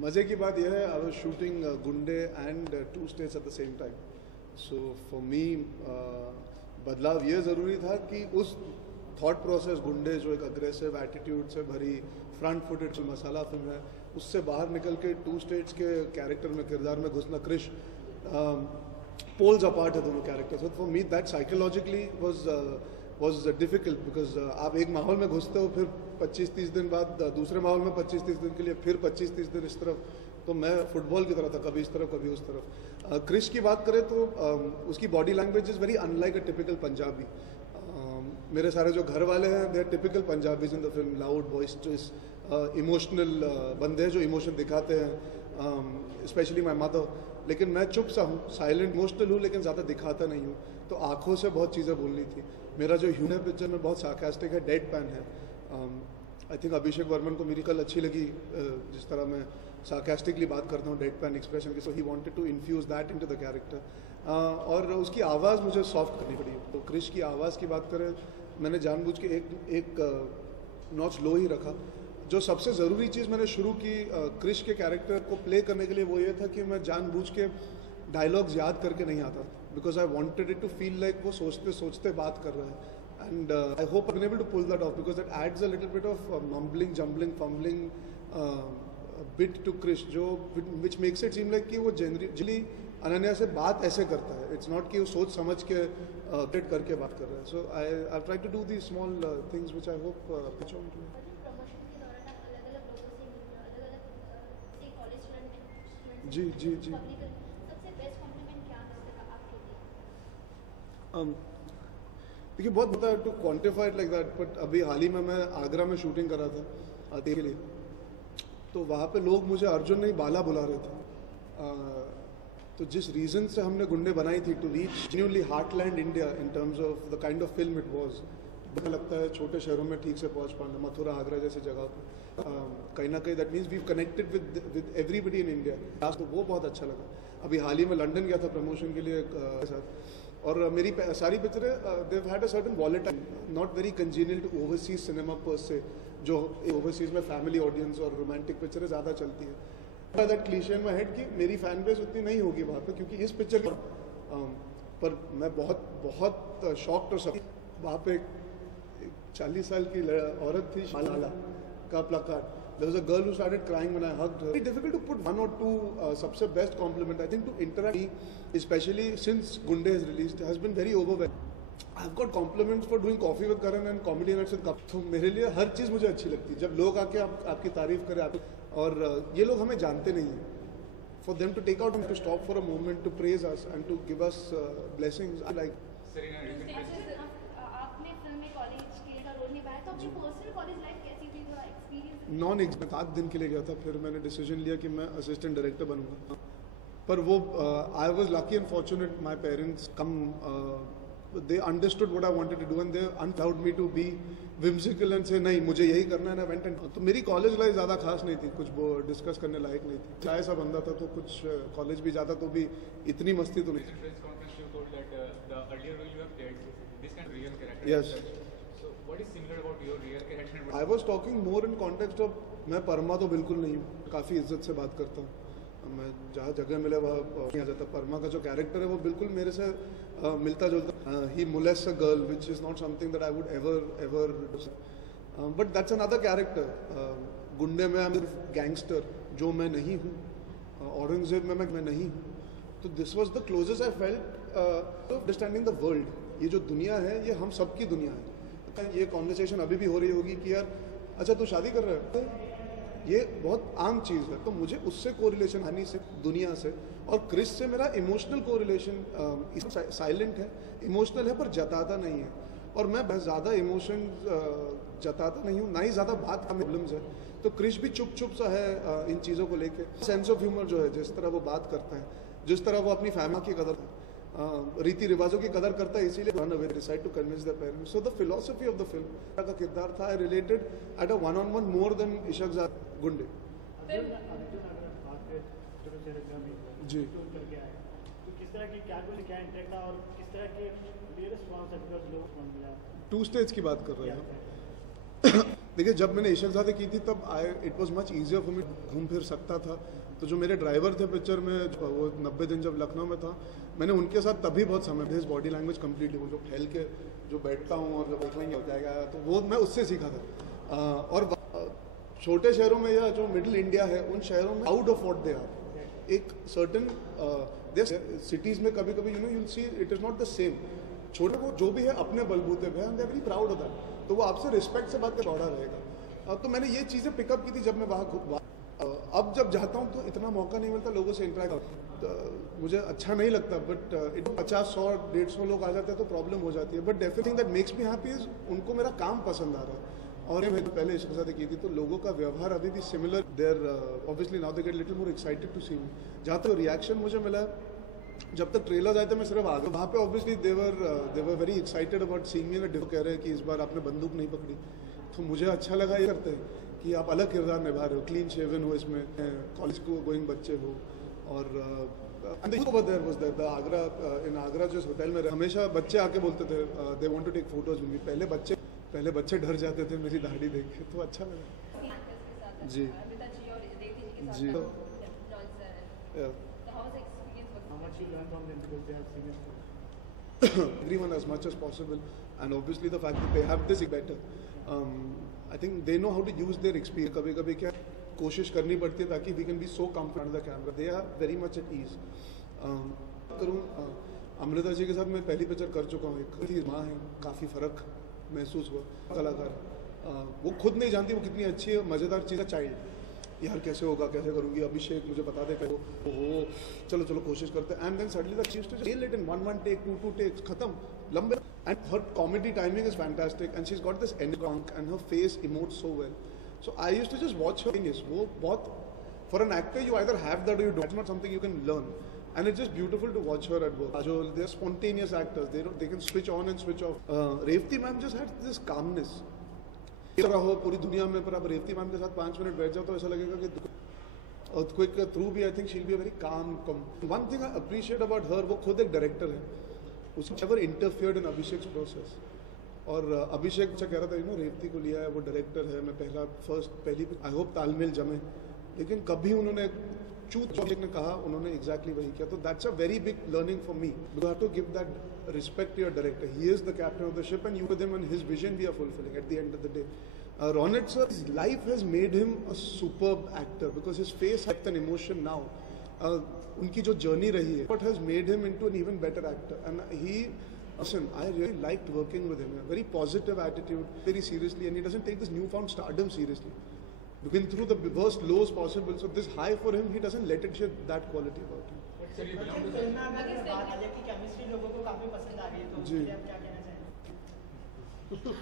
मज़े की बात यह है, I was shooting Gunday and two states at the same time. So for me बदलाव ये ज़रूरी था कि उस थॉट प्रोसेस गुंडे जो एक अग्रेसिव एटीट्यूड से भरी फ्रंट फुटेड जो मसाला फिल्म है, उससे बाहर निकल के टू स्टेट्स के कैरेक्टर में, किरदार में घुसना. क्रिश पोल्स अपार्ट है दोनों character. So for me that psychologically was difficult because आप एक माहौल में घुसते हो, फिर 25-30 दिन बाद दूसरे माहौल में 25-30 दिन के लिए, फिर 25-30 दिन इस तरफ. तो मैं फुटबॉल की तरह था, कभी इस तरफ कभी उस तरफ. क्रिश की बात करें तो उसकी body language is very unlike a typical Punjabi. मेरे सारे जो घर वाले हैं they are typical Punjabis in the film. Loud, boisterous, emotional बंदे हैं जो इमोशन दिखाते हैं, स्पेशली माई मदर. लेकिन मैं चुप सा हूँ, साइलेंट, इमोशनल हूँ, लेकिन ज़्यादा दिखाता नहीं हूँ. तो आँखों से बहुत चीज़ें बोलनी थी. मेरा जो ह्यूमर पिक्चर में बहुत सार्कास्टिक है, डेड पैन है. आई थिंक अभिषेक वर्मन को मेरी कल अच्छी लगी जिस तरह मैं सार्कास्टिकली बात करता हूँ डेड पैन एक्सप्रेशन की. So he wanted to infuse that into the character. और उसकी आवाज़ मुझे सॉफ्ट करनी पड़ी. तो क्रिश की आवाज़ की बात करें, मैंने जानबूझ के एक नॉच लो ही रखा. जो सबसे ज़रूरी चीज़ मैंने शुरू की क्रिश के कैरेक्टर को प्ले करने के लिए वो ये था कि मैं जानबूझ के डायलॉग्स याद करके नहीं आता, because I wanted it to feel like वो सोचते सोचते बात कर रहा है. And I hope I am able to pull that off, because that adds a little bit of mumbling, jumbling, fumbling bit to Krish, जो which makes it seem like कि वो जनरली अनन्या से बात ऐसे करता है. इट्स नॉट कि वो सोच समझ के क्रिएट करके बात कर रहा है. So I try to do the small things which I hope pitch on to. जी जी जी. देखिए बहुत होता है to quantify it like that, but अभी हाल ही में मैं आगरा में शूटिंग कर रहा था आते के लिए. तो वहाँ पे लोग मुझे अर्जुन नहीं बाला बुला रहे थे. तो जिस रीज़न से हमने गुंडे बनाई थी, to reach genuinely heartland India in terms of the kind of film it was, मुझे लगता है छोटे शहरों में ठीक से पहुँच पाना, मथुरा, आगरा जैसी जगह पर कहीं ना कहीं that means we connected with everybody in India. तो वो बहुत अच्छा लगा. अभी हाल ही में लंदन गया था प्रमोशन के लिए साथ, और मेरी सारी पिक्चरें they had a certain volatile, not very congenial to overseas cinema पर से, जो ओवरसीज में फैमिली ऑडियंस और रोमांटिक पिक्चरें ज़्यादा चलती है. That cliché in my head कि मेरी फैन बेस उतनी नहीं होगी वहाँ पे, क्योंकि इस पिक्चर पर मैं बहुत बहुत शॉक्ड. और सब वहाँ पे 40 साल की औरत थी, शाला का placard. There was a girl who started crying when I hugged her. Very difficult to put one or two सबसे best compliment. I think to interact, especially since Gunde has released, has been very overwhelming. I've got compliments for doing Coffee with Karan and Comedy Nights with Kapil. तो मेरे लिए हर चीज़ मुझे अच्छी लगती है जब लोग आके आपकी तारीफ करें. और ये लोग हमें जानते नहीं हैं. For them to take out and to stop for a moment to praise us and to give us blessings, I like. आपने फिल्म में कॉलेज के का रोल निभाया, तो अपनी पर्सनल कॉलेज लाइफ कैसी थी, थोड़ा एक्सपीरियंस? नॉन 7 दिन के लिए गया था, फिर मैंने डिसीजन लिया कि मैं असिस्टेंट डायरेक्टर बनूंगा. पर वो I was lucky and fortunate, my parents come they understood what I wanted to do and they allowed me to be whimsical and say नहीं मुझे यही करना है ना. वेंट एंड तो मेरी कॉलेज लाइफ ज़्यादा खास नहीं थी, कुछ वो डिस्कस करने लायक नहीं थी. चाय सा बंदा था तो कुछ कॉलेज भी जाता तो भी इतनी मस्ती तो नहीं थी. Yes. I was talking more in context of मैं परमा तो बिल्कुल नहीं हूँ, काफ़ी इज्जत से बात करता हूँ. मैं जहाँ जगह मिले वहाँ आ जाता. परमा का जो कैरेक्टर है वो बिल्कुल मेरे से मिलता जुलता. He molest a girl which is not something that I would ever but that's another character. Gunday में I'm गैंगस्टर, जो मैं नहीं हूँ. औरंगजेब में मैं नहीं हूँ. तो this was the closest I felt understanding the world. ये जो दुनिया है ये हम सबकी दुनिया है. ये कॉन्वर्सेशन अभी भी हो रही होगी कि यार अच्छा तू शादी कर रहा है, ये बहुत आम चीज़ है. तो मुझे उससे कोरिलेशन हनी से, दुनिया से. और क्रिस से मेरा इमोशनल कोरिलेशन साइलेंट है, इमोशनल है पर जताता नहीं है. और मैं बहुत ज़्यादा इमोशन जताता नहीं हूँ, ना ही ज़्यादा बात का प्रॉब्लम्स है. तो क्रिश भी चुप चुप सा है इन चीज़ों को लेके. सेंस ऑफ ह्यूमर जो है, जिस तरह वो बात करता है, जिस तरह वो अपनी फैमिली की कदर, रीति रिवाजों की कदर करता है, इसीलिए run away decide to convince the parents. So the philosophy of the film का किरदार था, आई रिलेटेड एट अ वन-on-one मोर देन इशक गुंडे. जी. तो किस तरह की क्या इंटरेक्ट था और किस तरह के रिस्पॉन्स है, बिकॉज़ लोग टू स्टेज की बात कर रहे हैं. देखिए जब मैंने इशक ज़ादे की थी तब it was much easier for me, घूम फिर सकता था। तो जो मेरे ड्राइवर थे पिक्चर में, वो 90 दिन जब लखनऊ में था, मैंने उनके साथ तभी बहुत समय हिज बॉडी लैंग्वेज कम्प्लीटली, वो जो फैल के जो बैठता हूँ और जब बैठेंगे हो जाएगा, तो वो मैं उससे सीखा था। और छोटे शहरों में या जो मिडिल इंडिया है उन शहरों में out of what they are, एक सर्टन सिटीज़ में कभी कभी you'll see it is not the same. छोटे को जो भी है अपने बलबूते पे, and they are very proud of that, तो वो आपसे रिस्पेक्ट से बात कर चौड़ा रहेगा। तो मैंने ये चीज़ें पिकअप की थी जब मैं वहाँ अब जब जाता हूँ तो इतना मौका नहीं मिलता लोगों से इंटरेक्ट, मुझे अच्छा नहीं लगता, बट 50, 100, 150 लोग आ जाते हैं तो प्रॉब्लम हो जाती है। But definitely that makes me happy is उनको मेरा काम पसंद आ रहा है। और मैं पहले इसके साथ की थी तो लोगों का व्यवहार अभी भी similar, there obviously now they get little more excited to see me. जहाँ तक रिएक्शन मुझे मिला, जब तक ट्रेलर आए थे मैं सिर्फ आगे, वहाँ पे obviously they were very excited about seeing मी। कह रहे हैं कि इस बार आपने बंदूक नहीं पकड़ी, तो मुझे अच्छा लगा ये करते हैं कि आप अलग किरदार निभा रहे हो, क्लीन शेवन हो, इसमें कॉलेज को गोइंग बच्चे हो। और आगरा, इन आगरा जिस होटल में हमेशा बच्चे आके बोलते थे they want to take photos with me. पहले बच्चे डर जाते थे मेरी दाढ़ी देख के, तो अच्छा लगा। जी जी How much you learn from them because they have seen it? everyone as much as possible, and obviously the fact that they have this better, I think they know how to use their experience. कभी कभी क्या कोशिश करनी पड़ती है ताकि we can be so comfortable with the camera. They are very much at ease. करूँ अमृता जी के साथ मैं पहली पिक्चर कर चुका हूँ, एक माँ है, काफ़ी फ़र्क महसूस हुआ। कलाकार वो खुद नहीं जानती वो कितनी अच्छी है, मज़ेदार चीज़ है। चाइल्ड यार कैसे होगा, कैसे करूँगी, अभिषेक मुझे बता दे हो, चलो चलो कोशिश करते हैं। And then suddenly that she used to reel it in 1 take, 2 takes, खत्म, लंबे। And her comedy timing is fantastic and she is got this energy and her face emotes so well. So I used to just watch her things. वो बहुत, for an actor you either have that or you don't, it's not something you can learn, and it's just beautiful to watch her at work. They're spontaneous actors, they can switch on and switch off. Revati ma'am just had this calmness. रहो पूरी दुनिया में, पर अब Revati ma'am के साथ 5 minute बैठ जाओ तो ऐसा लगेगा कि earthquake के थ्रू भी I think she'll be very calm. One thing I appreciate about her, वो खुद एक डायरेक्टर है, उसने नेवर इंटरफियर्ड इन अभिषेक प्रोसेस। और अभिषेक कह रहा था रेवती को लिया है, वो डायरेक्टर है, मैं पहली आई होप तालमेल जमे, लेकिन कभी उन्होंने अभिषेक ने कहा, उन्होंने एग्जैक्टली वही किया। तो that's a very big learning for me. You have to give that respect to your director, he is the captain of the ship and you with him and his vision we are fulfilling at the end of the day. Ronit sir, his life has made him a superb actor because his face has an emotion now. उनकी जो journey रही है, what has made him into an even better actor. And he, listen, I really liked working with him. A very positive attitude, very seriously, and he doesn't take this newfound stardom seriously. We've been through the worst lows possible, so this high for him, he doesn't let it shed that quality about him. Chemistry लोगों को काफी पसंद आ रही है, तो जी। आप क्या कहना चाहेंगे?